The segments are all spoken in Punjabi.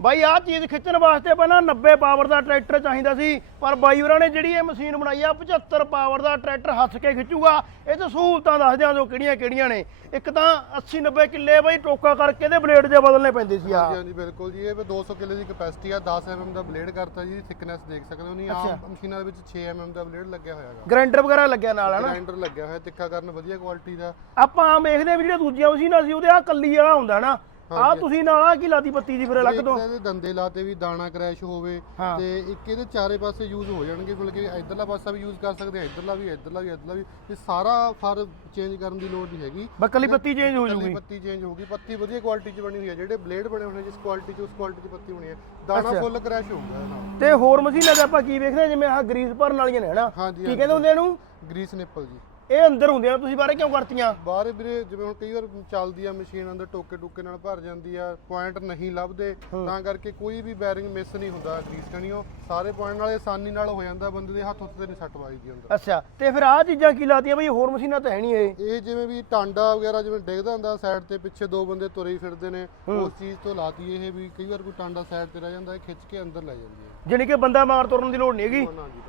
ਬਾਈ ਆਹ ਚੀਜ਼ ਖਿੱਚਣ ਵਾਸਤੇ ਪਹਿਲਾਂ 90 ਪਾਵਰ ਦਾ ਟਰੈਕਟਰ ਚਾਹੀਦਾ ਸੀ ਪਰ ਬਾਈ ਹੋਰਾਂ ਨੇ ਜਿਹੜੀ ਇਹ ਮਸ਼ੀਨ ਬਣਾਈ ਆ 75 ਪਾਵਰ ਦਾ ਟਰੈਕਟਰ ਹੱਸ ਕੇ ਖਿੱਚੂਗਾ। ਇਹ ਤਾਂ ਸਹੂਲਤਾਂ ਦੱਸ ਦਿਆਂ ਜੋ ਕਿਹੜੀਆਂ ਕਿਹੜੀਆਂ ਨੇ। ਇੱਕ ਤਾਂ 80 90 ਕਿੱਲੇ ਬਾਈ ਟੋਕਾ ਕਰਕੇ ਇਹਦੇ ਬਲੇਡ ਜੇ ਬਦਲਨੇ ਪੈਂਦੇ ਸੀ ਆ ਹਾਂਜੀ ਹਾਂਜੀ ਬਿਲਕੁਲ ਜੀ ਇਹ ਵੀ 200 ਕਿੱਲੇ ਦੀ ਕਪੈਸਿਟੀ ਆ 10 mm ਦਾ ਬਲੇਡ ਕਰਤਾ ਜੀ ਥਿਕਨੈਸ ਦੇਖ ਸਕਦੇ ਹੋ ਨਹੀਂ ਆਮ ਮਸ਼ੀਨਾਂ ਦੇ ਵਿੱਚ 6 mm ਦਾ ਬਲੇਡ ਲੱਗਿਆ ਹੋਇਆ ਹੈਗਾ। ਗ੍ਰਾਈਂਡਰ ਵਗੈਰਾ ਲੱਗਿਆ ਨਾਲ ਹਨਾ? ਗ੍ਰਾਈਂਡਰ ਲੱਗਿਆ ਹੋਇਆ ਤਿੱਖਾ ਕਰਨ ਵਧੀਆ ਕੁਆਲਿਟੀ ਦਾ। ਆਪਾਂ ਆਮ ਵੇਖਦੇ ਵੀ ਜਿਹੜੀਆਂ ਦੂਜੀਆਂ ਮਸ਼ੀਨਾਂ ਸੀ ਉਹਦੇ ਆ ਕੱਲੀ ਵਾਲਾ ਹੁੰਦਾ ਨਾ। ਆ ਤੁਸੀਂ ਨਾਲ ਆ ਕੀ ਲਾਤੀ ਬੱਤੀ ਦੀ ਫਿਰ ਅਲੱਗ ਤੋਂ? ਇਹਦੇ ਦੰਦੇ ਲਾਤੇ ਵੀ ਦਾਣਾ ਕ੍ਰੈਸ਼ ਹੋਵੇ ਹਾਂ। ਤੇ ਇੱਕ ਇਹਦੇ ਚਾਰੇ ਪਾਸੇ ਯੂਜ਼ ਹੋ ਜਾਣਗੇ ਮਤਲਬ ਕਿ ਇਧਰਲਾ ਪਾਸਾ ਵੀ ਯੂਜ਼ ਕਰ ਸਕਦੇ ਆ ਇਧਰਲਾ ਵੀ ਇਧਰਲਾ ਵੀ ਇਧਰਲਾ ਵੀ ਇਹ ਸਾਰਾ ਫਰ ਚੇਂਜ ਕਰਨ ਦੀ ਲੋੜ ਨਹੀਂ ਹੈਗੀ। ਬਸ ਕੱਲੀ ਬੱਤੀ ਚੇਂਜ ਹੋ ਕੱਲੀ ਜੂਗੀ। ਪੱਤੀ ਚੇਂਜ ਹੋਊਗੀ ਪੱਤੀ ਵਧੀਆ ਕੁਆਲਿਟੀ 'ਚ ਬਣੀ ਹੋਈ ਹੈ ਜਿਹੜੇ ਬਲੇਡ ਬਣੇ ਹੋਣੇ ਜਿਸ ਕੁਆਲਿਟੀ 'ਚ ਉਸ ਕੁਆਲਿਟੀ 'ਚ ਪੱਤੀ ਹੋਣੀ ਹੈ ਦਾਣਾ ਫੁੱਲ ਕ੍ਰੈਸ਼ ਹੋਊਗਾ ਇਹਦੇ ਨਾਲ। ਤੇ ਹੋਰ ਮਸ਼ੀਨਾਂ ਦੇ ਆਪਾਂ ਕੀ ਵੇਖਦੇ ਹਾਂ, ਜਿਵੇਂ ਆਹ ਗਰੀਸ ਭਰਨ ਵਾਲੀਆਂ ਨੇ ਹਨਾ? ਹਾਂਜੀ ਕੀ ਕਹਿੰਦੇ ਹੁੰਦੇ ਇਹਨੂੰ? ਗਰੀਸ ਨਿੱਪਲ ਜੀ। ਇਹ ਅੰਦਰ ਹੁੰਦੀਆਂ ਤੁਸੀਂ ਬਾਰੇ ਕਿਉਂ ਕਰਤੀਆਂ ਬਾਹਰ ਵੀਰੇ ਜਿਵੇਂ ਹੁਣ ਕਈ ਵਾਰ ਚੱਲਦੀ ਆ ਮਸ਼ੀਨ ਅੰਦਰ ਟੋਕੇ ਟੁਕੇ ਨਾਲ ਭਰ ਜਾਂਦੀ ਆ ਪੁਆਇੰਟ ਨਹੀਂ ਲੱਭਦੇ ਤਾਂ ਕਰਕੇ ਕੋਈ ਵੀ ਬੈਰਿੰਗ ਮਿਸ ਨਹੀਂ ਹੁੰਦਾ ਗਰੀਸ ਕਣੀਓ ਸਾਰੇ ਪੁਆਇੰਟ ਨਾਲੇ ਆਸਾਨੀ ਨਾਲ ਹੋ ਜਾਂਦਾ ਬੰਦੇ ਦੇ ਹੱਥ ਉੱਤੇ ਨਹੀਂ ਸੱਟ ਵੱਜਦੀ ਅੰਦਰ। ਅੱਛਾ ਤੇ ਫਿਰ ਆਹ ਚੀਜ਼ਾਂ ਕੀ ਲਾਤੀਆਂ ਬਈ? ਹੋਰ ਮਸ਼ੀਨਾਂ ਤਾਂ ਹੈ ਨਹੀਂ ਇਹ। ਇਹ ਜਿਵੇਂ ਵੀ ਟਾਂਡਾ ਵਗੈਰਾ ਜਿਵੇਂ ਡਿੱਗਦਾ ਹੁੰਦਾ ਸਾਈਡ ਤੇ ਪਿੱਛੇ ਦੋ ਬੰਦੇ ਤੁਰੇ ਹੀ ਫਿਰਦੇ ਨੇ ਉਸ ਚੀਜ਼ ਤੋਂ ਲਾਤੀ ਇਹ ਵੀ ਕਈ ਵਾਰ ਕੋਈ ਟਾਂਡਾ ਸਾਈਡ ਤੇ ਰਹਿ ਜਾਂਦਾ ਇਹ ਖਿੱਚ ਕੇ ਅੰਦਰ ਲੈ ਜਾਂਦੀ ਹੈ ਜਾਣੀ ਕਿ ਬੰਦਾ ਮਾਰ ਤੁਰਨ ਦੀ ਲੋੜ ਨਹੀਂ ਹੈਗੀ।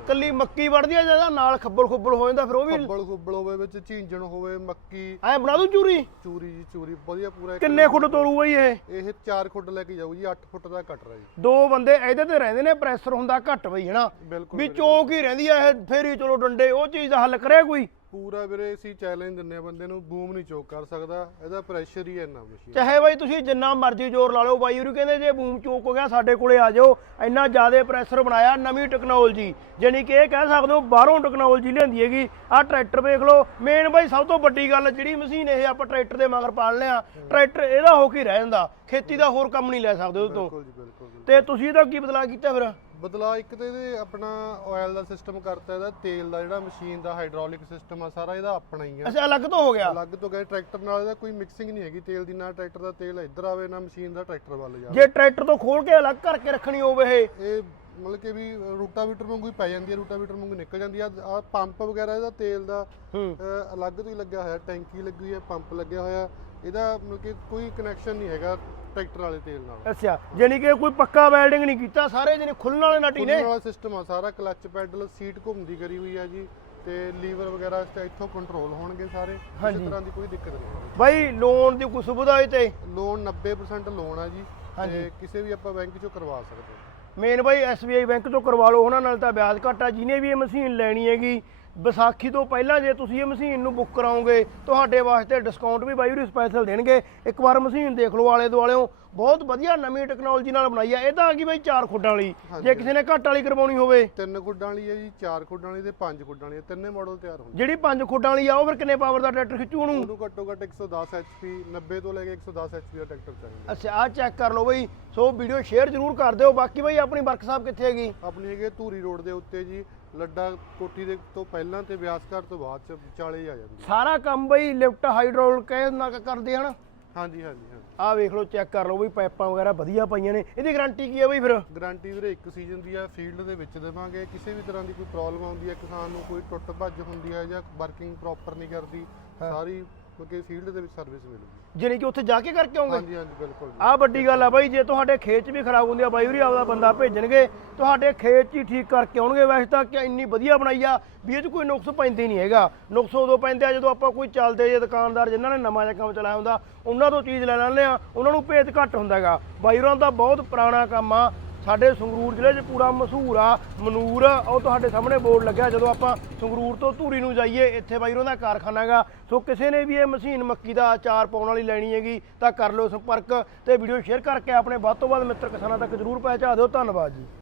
ਕੱਲੀ ਮੱਕੀ ਵੜਦੀ ਆ ਜਾਂ ਨਾਲ ਖੱਬਲ ਖੁੱਬਲ ਹੋ ਜਾਂਦਾ ਫਿਰ ਉਹ ਵੀ ਖੱਬਲ ਖੁੱਬਲ ਹੋਵੇ ਵਿੱਚ ਝੀਂਜਣ ਹੋਵੇ ਮੱਕੀ। ਐ ਬਣਾ ਦੂ ਚੂਰੀ? ਚੂਰੀ ਜੀ ਚੂਰੀ ਵਧੀਆ ਪੂਰਾ ਇੱਕ- ਕਿੰਨੇ ਖੁੱਡ ਤੋਰੂ ਬਈ ਇਹ? ਇਹ 4 ਫੁੱਟ ਲੈ ਕੇ ਜਾਊ ਜੀ 8 ਫੁੱਟ ਦਾ ਕਟਰ ਹੈ ਜੀ। ਦੋ ਬੰਦੇ ਇਹਦੇ ਤੇ ਰਹਿੰਦੇ ਨੇ ਪ੍ਰੈਸ਼ਰ ਹੁੰਦਾ ਘੱਟ ਬਈ ਹਨਾ? ਬਿਲਕੁਲ ਵੀ ਚੌਕ ਹੀ ਰਹਿੰਦੀ ਆ ਇਹ ਫੇਰ ਚਲੋ ਡੰਡੇ ਉਹ ਚੀਜ਼ ਦਾ ਹੱਲ ਕਰਿਆ ਕੋਈ? ਪੂਰਾ ਵੀਰੇ ਅਸੀਂ ਚੈਲੰਜ ਦਿੰਨੇ ਆ ਬੰਦੇ ਨੂੰ ਬੂਮ ਨਹੀਂ ਚੋਕ ਕਰ ਸਕਦਾ ਇਹਦਾ ਪ੍ਰੈਸ਼ਰ ਹੀ ਇੰਨਾ ਮਸ਼ੀਨ ਚਾਹੇ ਬਾਈ ਤੁਸੀਂ ਜਿੰਨਾ ਮਰਜ਼ੀ ਜ਼ੋਰ ਲਾ ਲਓ ਬਾਈ ਹੋਰੀ ਕਹਿੰਦੇ ਜੇ ਬੂਮ ਚੋਕ ਹੋ ਗਿਆ ਸਾਡੇ ਕੋਲੇ ਆ ਜਾਓ ਇੰਨਾ ਜ਼ਿਆਦਾ ਪ੍ਰੈਸ਼ਰ ਬਣਾਇਆ ਨਵੀਂ ਟੈਕਨੋਲੋਜੀ ਜਾਣੀ ਕਿ ਇਹ ਕਹਿ ਸਕਦੇ ਹੋ ਬਾਹਰੋਂ ਟੈਕਨੋਲੋਜੀ ਲਿਆਂਦੀ ਹੈਗੀ ਆਹ ਟਰੈਕਟਰ ਵੇਖ ਲਓ ਮੇਨ ਬਾਈ ਸਭ ਤੋਂ ਵੱਡੀ ਗੱਲ ਜਿਹੜੀ ਮਸ਼ੀਨ ਇਹ ਆਪਾਂ ਟਰੈਕਟਰ ਦੇ ਮਗਰ ਪਾਲ ਲਿਆ ਟਰੈਕਟਰ ਇਹਦਾ ਹੋ ਕੇ ਰਹਿ ਜਾਂਦਾ ਖੇਤੀ ਦਾ ਹੋਰ ਕੰਮ ਨਹੀਂ ਲੈ ਸਕਦੇ ਉਹਦੇ ਤੋਂ। ਬਿਲਕੁਲ ਜੀ ਬਿਲਕੁਲ ਬਿਲਕੁਲ। ਤੇ ਤੁਸੀਂ ਇਹਦਾ ਕੀ ਬਦਲਾਅ ਕੀਤਾ ਫਿਰ? ਬਦਲਾ ਇੱਕ ਤੇ ਇਹਦੇ ਆਪਣਾ ਆਇਲ ਦਾ ਸਿਸਟਮ ਕਰਤਾ ਇਹਦਾ ਤੇਲ ਦਾ ਜਿਹੜਾ ਮਸ਼ੀਨ ਦਾ ਹਾਈਡ੍ਰੋਲਿਕ ਸਿਸਟਮ ਆ ਸਾਰਾ ਇਹਦਾ ਆਪਣਾ ਹੀ ਆ। ਅੱਛਾ ਅਲੱਗ ਤੋਂ ਹੋ ਗਿਆ? ਅਲੱਗ ਤੋਂ ਗਏ ਟਰੈਕਟਰ ਨਾਲ ਇਹਦਾ ਕੋਈ ਮਿਕਸਿੰਗ ਨਹੀਂ ਹੈਗੀ ਤੇਲ ਦੀ ਨਾ ਟਰੈਕਟਰ ਦਾ ਤੇਲ ਇੱਧਰ ਆਵੇ ਨਾ ਮਸ਼ੀਨ ਦਾ ਟਰੈਕਟਰ ਵੱਲ ਜਾਵੇ ਜੇ ਟਰੈਕਟਰ ਤੋਂ ਖੋਲ ਕੇ ਅਲੱਗ ਕਰਕੇ ਰੱਖਣੀ ਹੋਵੇ ਇਹ ਇਹ ਮਤਲਬ ਕਿ ਵੀ ਰੂਟਾਵੀਟਰ ਵਾਂਗੂ ਹੀ ਪੈ ਜਾਂਦੀ ਹੈ ਰੂਟਾਵੀਟਰ ਵਾਂਗੂ ਨਿਕਲ ਜਾਂਦੀ ਆ ਆ ਪੰਪ ਵਗੈਰਾ ਇਹਦਾ ਤੇਲ ਦਾ ਅਹ ਅਲੱਗ ਤੋਂ ਹੀ ਲੱਗਿਆ ਹੋਇਆ ਟੈਂਕੀ ਲੱਗੀ ਹੋਈ ਹੈ ਪੰਪ ਲੱਗਿਆ ਹੋਇਆ। ਇਹਦਾ ਮਤਲਬ ਕਿ ਕੋਈ ਕਨੈਕਸ਼ਨ ਨਹੀਂ ਹੈਗਾ ਟਰੈਕਟਰ ਵਾਲੇ ਤੇਲ ਨਾਲ। ਅੱਛਾ ਜਾਣੀ ਕਿ ਕੋਈ ਪੱਕਾ ਵੈਲਡਿੰਗ ਨਹੀਂ ਕੀਤਾ ਸਾਰੇ ਜਿਹਨੇ ਖੁੱਲਣ ਵਾਲੇ ਨਟ ਨੇ? ਖੁੱਲ੍ਹਣ ਵਾਲਾ ਸਿਸਟਮ ਆ ਸਾਰਾ ਕਲੱਚ ਪੈਡਲ ਸੀਟ ਘੁੰਮਦੀ ਕਰੀ ਹੋਈ ਆ ਜੀ ਤੇ ਲੀਵਰ ਵਗੈਰਾ ਤੇ ਇੱਥੋਂ ਕੰਟਰੋਲ ਹੋਣਗੇ ਸਾਰੇ ਕਿਸੇ ਤਰ੍ਹਾਂ ਦੀ ਕੋਈ ਦਿੱਕਤ ਨਹੀਂ ਹੋਣੀ। ਬਾਈ ਲੋਨ ਦੀ ਕੋਈ ਸੁਵਿਧਾ ਹੈ ਤੇ ਲੋਨ 90% ਲੋਨ ਆ ਜੀ ਤੇ ਕਿਸੇ ਵੀ ਆਪਾਂ ਬੈਂਕ ਚੋਂ ਕਰਵਾ ਸਕਦੇ ਹਾਂ। ਮੇਨ ਬਾਈ SBI ਬੈਂਕ ਤੋਂ ਕਰਵਾ ਲਓ, ਉਹਨਾਂ ਨਾਲ ਤਾਂ ਵਿਆਜ ਘੱਟ ਆ ਜਿਹਨੇ ਵੀ ਇਹ ਮਸ਼ੀਨ ਲੈਣੀ ਹੈਗੀ ਵਿਸਾਖੀ ਤੋਂ ਪਹਿਲਾਂ ਜੇ ਤੁਸੀਂ ਇਹ ਮਸ਼ੀਨ ਨੂੰ ਬੁੱਕ ਕਰਾਓਗੇ ਤੁਹਾਡੇ ਵਾਸਤੇ ਡਿਸਕਾਊਂਟ ਵੀ ਬਾਈ ਹੋਰੀ ਸਪੈਸ਼ਲ ਦੇਣਗੇ। ਇੱਕ ਵਾਰ ਮਸ਼ੀਨ ਦੇਖ ਲਓ ਆਲੇ ਦੁਆਲਿਓ ਬਹੁਤ ਵਧੀਆ ਨਵੀਂ ਟੈਕਨੋਲੋਜੀ ਨਾਲ ਬਣਾਈ ਆ। ਇਹ ਤਾਂ ਆ ਗਈ ਬਾਈ ਚਾਰ ਖੁੱਡਾਂ ਵਾਲੀ। ਜੇ ਕਿਸੇ ਨੇ ਘੱਟ ਵਾਲੀ ਕਰਵਾਉਣੀ ਹੋਵੇ। ਤਿੰਨ ਖੁੱਡਾਂ ਵਾਲੀ ਹੈ ਜੀ ਚਾਰ ਖੁੱਡਾਂ ਵਾਲੀ ਤੇ ਪੰਜ ਖੁੱਡਾਂ ਵਾਲੀ। ਤਿੰਨੇ ਮਾਡਲ ਤਿਆਰ ਹੁੰਦੇ ਜਿਹੜੀ ਪੰਜ ਖੁੱਡਾਂ ਵਾਲੀ ਆ ਉਹ ਫਿਰ ਕਿੰਨੇ ਪਾਵਰ ਦਾ ਟਰੈਕਟਰ ਖਿੱਚੂ ਉਹਨੂੰ? ਉਹਨੂੰ ਘੱਟੋ ਘੱਟ 110 HP 90 ਤੋਂ ਲੈ ਕੇ 110 HP ਦਾ ਟਰੈਕਟਰ ਚਾਹੀਦਾ। ਅੱਛਾ ਆ ਚੈੱਕ ਕਰ ਲਓ ਬਈ। ਸੋ ਵੀਡੀਓ ਸ਼ੇਅਰ ਜ਼ਰੂਰ ਕਰ ਦਿਓ। ਬਾਕੀ ਬਈ ਆਪਣੀ ਵਰਕਸ਼ਾਪ ਕਿੱਥੇ ਹੈਗੀ? ਆਪਣੀ ਹੈਗੇ ਧੂਰੀ ਰੋਡ ਦੇ ਉੱਤੇ ਜੀ। ਲੱਡਾ ਕੋਠੀ ਦੇ ਤੋਂ ਪਹਿਲਾਂ ਤੇ ਵਿਆਸਘਰ ਤੋਂ ਬਾਅਦ ਚ ਵਿਚਾਲੇ ਹੀ ਆ ਜਾਂਦੀ ਹੈ। ਸਾਰਾ ਕੰਮ ਬਈ ਲਿਫਟ ਹਾਈਡ੍ਰੋਲਿਕ ਕਹਿ ਨਾ ਕਰਦੇ ਹਨ? ਹਾਂਜੀ ਹਾਂਜੀ ਆਹ ਵੇਖ ਲਓ ਚੈੱਕ ਕਰ ਲਓ ਬਈ ਪਾਈਪਾਂ ਵਗੈਰਾ ਵਧੀਆ ਪਾਈਆਂ ਨੇ। ਇਹਦੀ ਗਾਰੰਟੀ ਕੀ ਹੈ ਬਈ ਫਿਰ? ਗਾਰੰਟੀ ਵੀਰੇ ਇੱਕ ਸੀਜ਼ਨ ਦੀ ਆ ਫੀਲਡ ਦੇ ਵਿੱਚ ਦੇਵਾਂਗੇ। ਕਿਸੇ ਵੀ ਤਰ੍ਹਾਂ ਦੀ ਕੋਈ ਪ੍ਰੋਬਲਮ ਆਉਂਦੀ ਹੈ ਕਿਸਾਨ ਨੂੰ ਕੋਈ ਟੁੱਟ ਭੱਜ ਹੁੰਦੀ ਹੈ ਜਾਂ ਵਰਕਿੰਗ ਪ੍ਰੋਪਰ ਨਹੀਂ ਕਰਦੀ ਸਾਰੀ ਕਿਉਂਕਿ ਫੀਲਡ ਦੇ ਵਿੱਚ ਸਰਵਿਸ ਮਿਲੂਗੀ। ਜਾਣੀ ਕਿ ਉੱਥੇ ਜਾ ਕੇ ਕਰਕੇ ਆਉਂਗੇ? ਹਾਂਜੀ ਹਾਂਜੀ ਬਿਲਕੁਲ ਜੀ। ਆਹ ਵੱਡੀ ਗੱਲ ਆ ਬਾਈ ਜੇ ਤੁਹਾਡੇ ਖੇਤ 'ਚ ਵੀ ਖਰਾਬ ਹੁੰਦੀ ਆ ਬਾਈ ਹੋਰੀ ਆਪਦਾ ਬੰਦਾ ਭੇਜਣਗੇ ਤੁਹਾਡੇ ਖੇਤ 'ਚ ਹੀ ਠੀਕ ਕਰਕੇ ਆਉਣਗੇ। ਵੈਸੇ ਤਾਂ ਕਿ ਇੰਨੀ ਵਧੀਆ ਬਣਾਈ ਆ ਵੀ ਇਹ 'ਚ ਕੋਈ ਨੁਕਸ ਪੈਂਦੇ ਨਹੀਂ ਹੈਗਾ। ਨੁਕਸ ਉਦੋਂ ਪੈਂਦੇ ਆ ਜਦੋਂ ਆਪਾਂ ਕੋਈ ਚੱਲਦੇ ਜੇ ਦੁਕਾਨਦਾਰ ਜਿਨ੍ਹਾਂ ਨੇ ਨਵਾਂ ਜਿਹਾ ਕੰਮ ਚਲਾਇਆ ਹੁੰਦਾ ਉਹਨਾਂ ਤੋਂ ਚੀਜ਼ ਲੈ ਲੈਂਦੇ ਆ ਉਹਨਾਂ ਨੂੰ ਭੇਤ ਘੱਟ ਹੁੰਦਾ ਹੈਗਾ। ਬਾਈ ਹੋਰਾਂ ਦਾ ਬਹੁਤ ਪੁਰਾਣਾ ਕੰਮ ਆ। ਸਾਡੇ ਸੰਗਰੂਰ ਜ਼ਿਲ੍ਹੇ 'ਚ ਪੂਰਾ ਮਸ਼ਹੂਰ ਆ, ਮਨੂਰ, ਉਹ ਤੁਹਾਡੇ ਸਾਹਮਣੇ ਬੋਰਡ ਲੱਗਿਆ ਜਦੋਂ ਆਪਾਂ ਸੰਗਰੂਰ ਤੋਂ ਧੂਰੀ ਨੂੰ ਜਾਈਏ, ਇੱਥੇ ਬਾਈ ਉਹਨਾਂ ਦਾ ਕਾਰਖਾਨਾ ਹੈਗਾ। ਸੋ ਕਿਸੇ ਨੇ ਵੀ ਇਹ ਮਸ਼ੀਨ ਮੱਕੀ ਦਾ ਅਚਾਰ ਪਾਉਣ ਵਾਲੀ ਲੈਣੀ ਹੈਗੀ ਤਾਂ ਕਰ ਲਓ ਸੰਪਰਕ ਤੇ ਵੀਡੀਓ ਸ਼ੇਅਰ ਕਰਕੇ ਆਪਣੇ ਵੱਧ ਤੋਂ ਵੱਧ ਮਿੱਤਰ ਕਿਸਾਨਾਂ ਤੱਕ ਜਰੂਰ ਪਹੁੰਚਾ ਦਿਓ। ਧੰਨਵਾਦ ਜੀ।